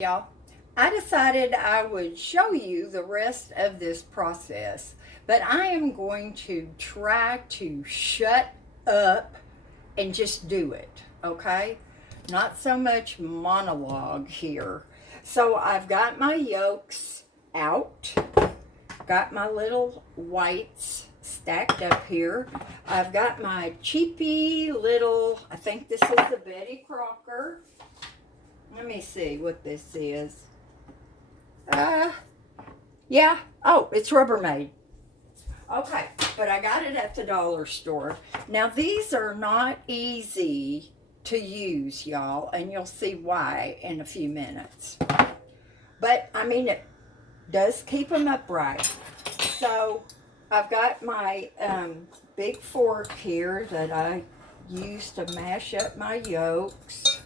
Y'all, I decided I would show you the rest of this process, but I am going to try to shut up and just do it, okay? Not so much monologue here. So I've got my yolks out, got my little whites stacked up here. I've got my cheapy little, I think this is the Betty Crocker. Let me see what this is. Uh, yeah. Oh, it's Rubbermaid. Okay, but I got it at the dollar store. Now, these are not easy to use, y'all, and you'll see why in a few minutes. But, I mean, it does keep them upright. So, I've got my big fork here that I use to mash up my yolks.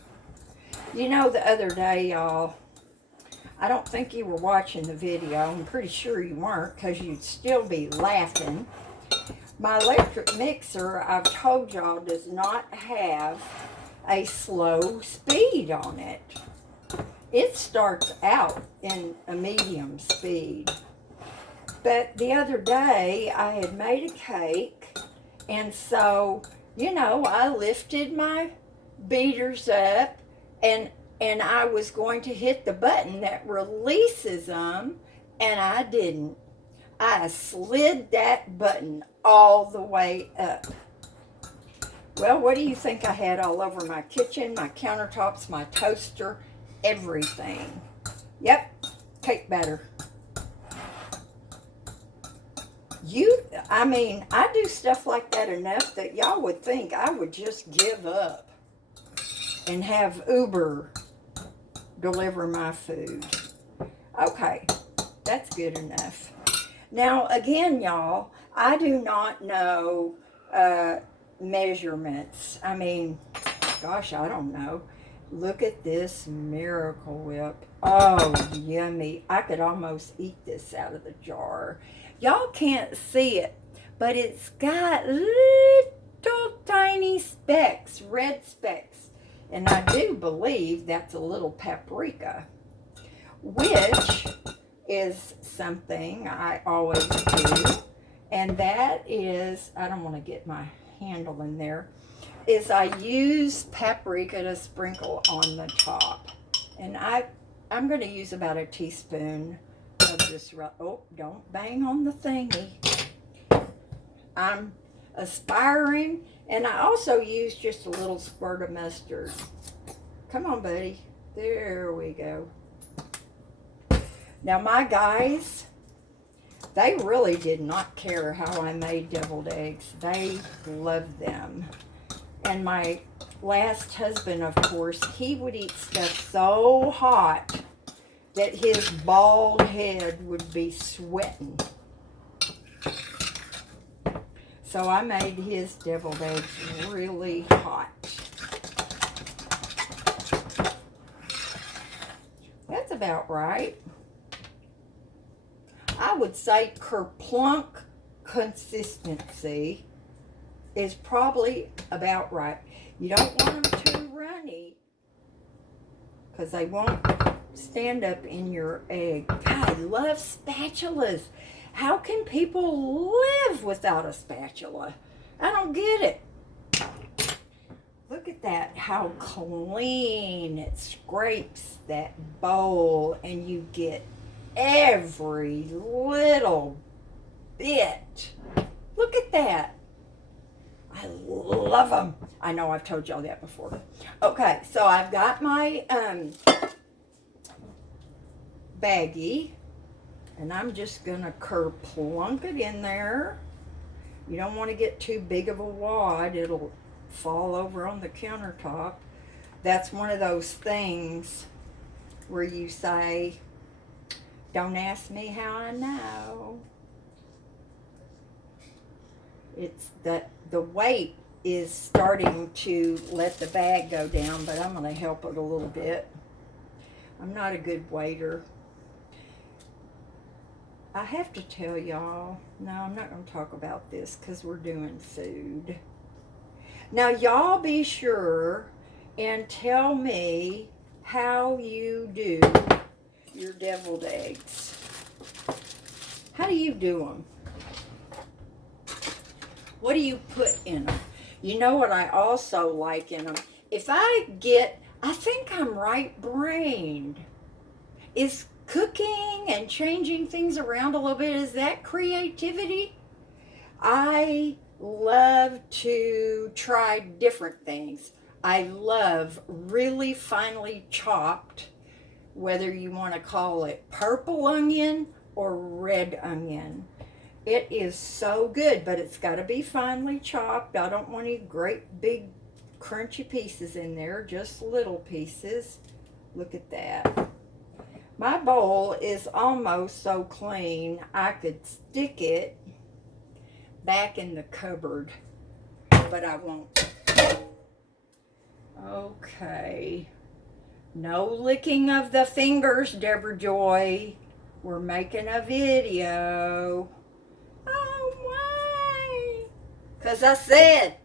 You know, the other day, y'all, I don't think you were watching the video. I'm pretty sure you weren't because you'd still be laughing. My electric mixer, I've told y'all, does not have a slow speed on it. It starts out in a medium speed. But the other day, I had made a cake, and so, you know, I lifted my beaters up, and I was going to hit the button that releases them, and I didn't. I slid that button all the way up. Well, what do you think I had all over my kitchen, my countertops, my toaster, everything? Yep, cake batter. I do stuff like that enough that y'all would think I would just give up and have Uber deliver my food. Okay, that's good enough. Now, again, y'all, I do not know measurements. Gosh, I don't know. Look at this Miracle Whip. Oh, yummy. I could almost eat this out of the jar. Y'all can't see it, but it's got little tiny specks, red specks. And I do believe that's a little paprika, which is something I always do. And that is, I don't want to get my handle in there, is I use paprika to sprinkle on the top. And I'm going to use about a teaspoon of this. Oh, don't bang on the thingy. I'm aspiring, and I also use just a little squirt of mustard. Come on, buddy. There we go. Now, my guys, they really did not care how I made deviled eggs. They loved them. And my last husband, of course, he would eat stuff so hot that his bald head would be sweating. So I made his deviled eggs really hot. That's about right. I would say kerplunk consistency is probably about right. You don't want them too runny because they won't stand up in your egg. God, I love spatulas. How can people live without a spatula? I don't get it. Look at that, how clean it scrapes that bowl, and you get every little bit. Look at that. I love them. I know I've told y'all that before. Okay, so I've got my baggie, and I'm just going to kerplunk it in there. You don't want to get too big of a wad. It'll fall over on the countertop. That's one of those things where you say, don't ask me how I know. It's that the weight is starting to let the bag go down, but I'm going to help it a little bit. I'm not a good waiter. I have to tell y'all, no, I'm not going to talk about this because we're doing food. Now, y'all be sure and tell me how you do your deviled eggs. How do you do them? What do you put in them? You know what I also like in them? If I think I'm right-brained. Is cooking and changing things around a little bit, is that creativity? I love to try different things. I love really finely chopped, whether you want to call it purple onion or red onion. It is so good, but it's got to be finely chopped. I don't want any great big crunchy pieces in there, just little pieces. Look at that. My bowl is almost so clean I could stick it back in the cupboard, but I won't. Okay. No licking of the fingers, Debrajoy. We're making a video. Oh, why? Because I said.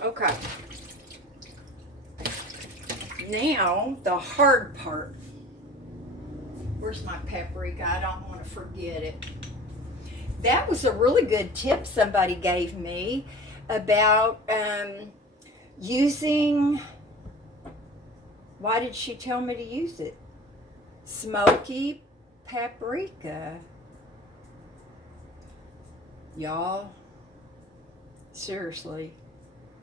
Okay. Now, the hard part. Where's my paprika? I don't want to forget it. That was a really good tip somebody gave me about using, why did she tell me to use it? Smoky paprika. Y'all, seriously,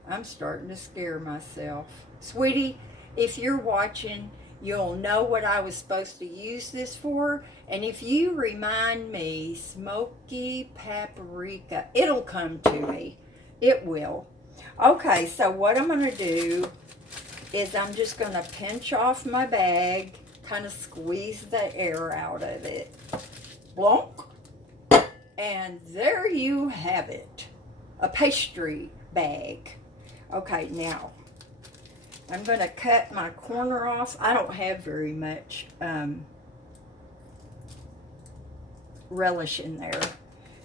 I'm starting to scare myself. Sweetie, if you're watching, you'll know what I was supposed to use this for. And if you remind me, smoky paprika, it'll come to me. It will. Okay, so what I'm going to do is I'm just going to pinch off my bag, kind of squeeze the air out of it. Blonk. And there you have it. A pastry bag. Okay, now I'm going to cut my corner off. I don't have very much relish in there,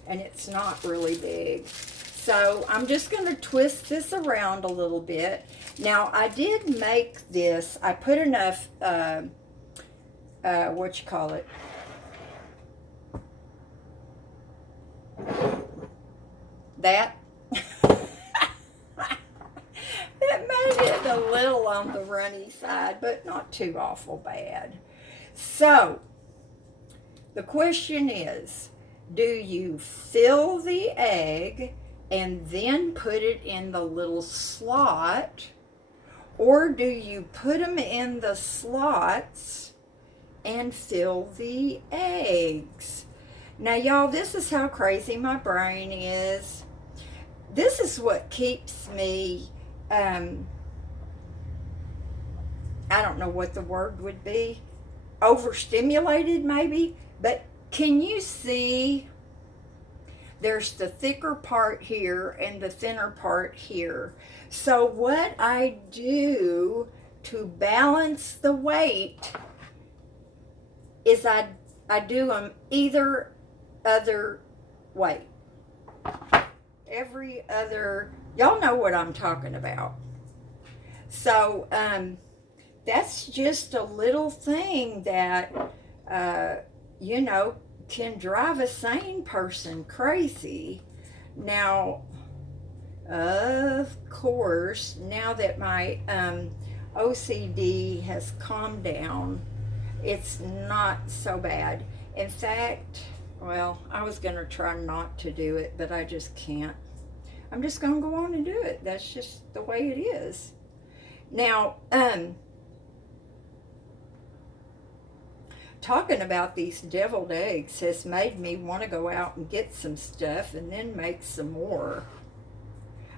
and it's not really big. So I'm just going to twist this around a little bit. Now, I did make this. I put enough, that. It made it a little on the runny side, but not too awful bad. So, the question is, do you fill the egg and then put it in the little slot, or do you put them in the slots and fill the eggs? Now, y'all, this is how crazy my brain is. This is what keeps me I don't know what the word would be, overstimulated maybe, but can you see there's the thicker part here and the thinner part here? So what I do to balance the weight is I do them either other way. Every other, y'all know what I'm talking about. So that's just a little thing that can drive a sane person crazy. Now, of course, now that my OCD has calmed down, it's not so bad. In fact, well, I was going to try not to do it, but I just can't. I'm just going to go on and do it. That's just the way it is. Now, talking about these deviled eggs has made me want to go out and get some stuff and then make some more.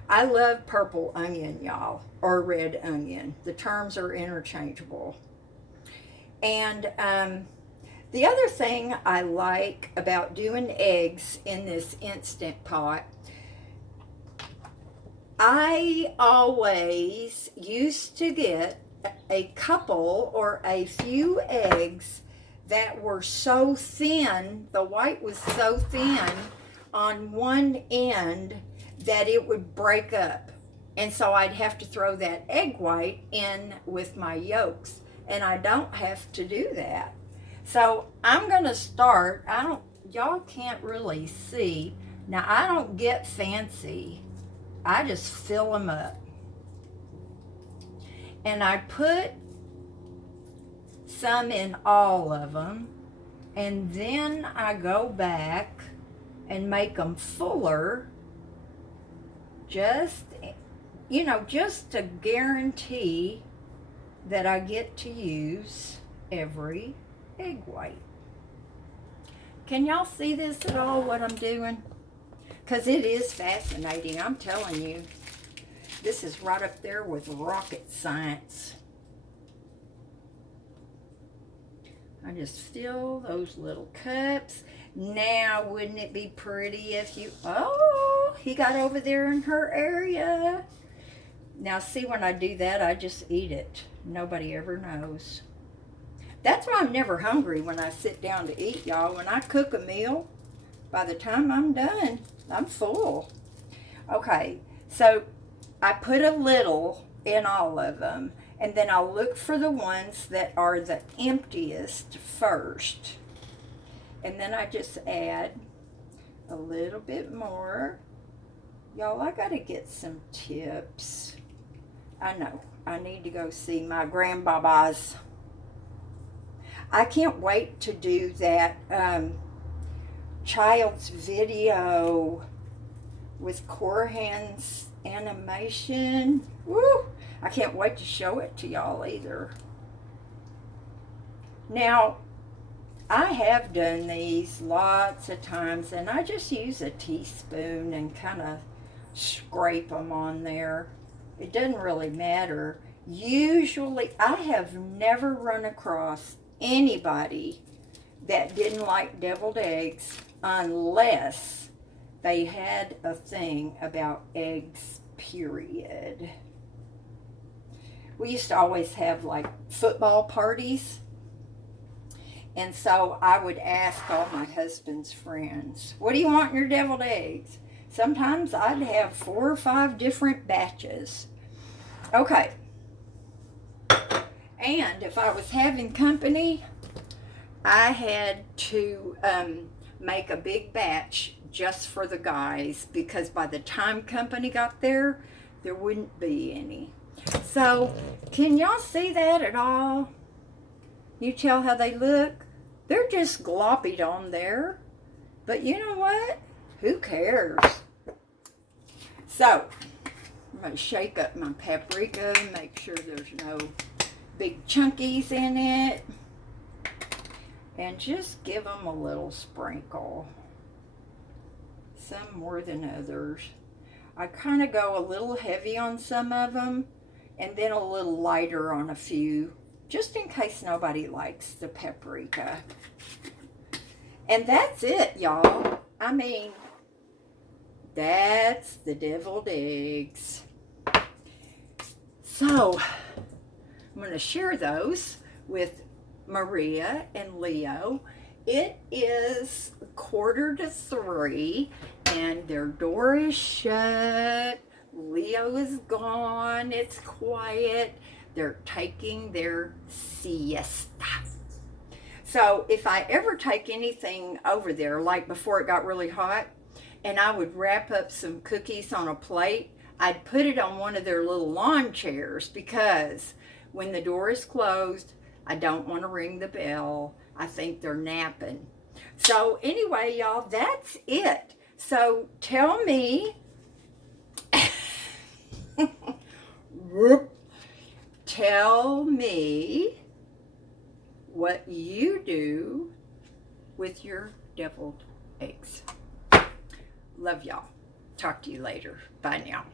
I love purple onion, y'all, or red onion. The terms are interchangeable. And the other thing I like about doing eggs in this Instant Pot, I always used to get a couple or a few eggs that were so thin, the white was so thin on one end that it would break up. And so I'd have to throw that egg white in with my yolks. and I don't have to do that. So I'm going to start. Y'all can't really see. Now, I don't get fancy. I just fill them up. And I put some in all of them. And then I go back and make them fuller. Just to guarantee that I get to use every egg white. Can y'all see this at all, what I'm doing? Because it is fascinating, I'm telling you. This is right up there with rocket science. I just fill those little cups. Now, wouldn't it be pretty if you... Oh, he got over there in her area. Now, see, when I do that, I just eat it. Nobody ever knows. That's why I'm never hungry when I sit down to eat, y'all. When I cook a meal, by the time I'm done, I'm full. Okay, so I put a little in all of them, and then I'll look for the ones that are the emptiest first. And then I just add a little bit more. Y'all, I gotta get some tips. I know, I need to go see my grandbabas. I can't wait to do that child's video with Corhan's animation. Woo! I can't wait to show it to y'all either. Now, I have done these lots of times, and I just use a teaspoon and kind of scrape them on there. It doesn't really matter. Usually, I have never run across anybody that didn't like deviled eggs unless they had a thing about eggs, period. We used to always have like football parties. And so I would ask all my husband's friends, what do you want in your deviled eggs? Sometimes I'd have 4 or 5 different batches. Okay. And if I was having company, I had to make a big batch just for the guys, because by the time company got there, there wouldn't be any. So, can y'all see that at all? You tell how they look? They're just gloppied on there. But you know what? Who cares? So, I'm going to shake up my paprika, make sure there's no big chunkies in it. And just give them a little sprinkle. Some more than others. I kind of go a little heavy on some of them, and then a little lighter on a few, just in case nobody likes the paprika. And that's it, y'all. I mean, that's the deviled eggs. So, I'm going to share those with Maria and Leo. It is 2:45, and their door is shut. Leo is gone. It's quiet. They're taking their siesta. So if I ever take anything over there, like before it got really hot, and I would wrap up some cookies on a plate, I'd put it on one of their little lawn chairs, because when the door is closed, I don't want to ring the bell. I think they're napping. So anyway, y'all, that's it. So tell me, tell me what you do with your deviled eggs. Love y'all. Talk to you later. Bye now.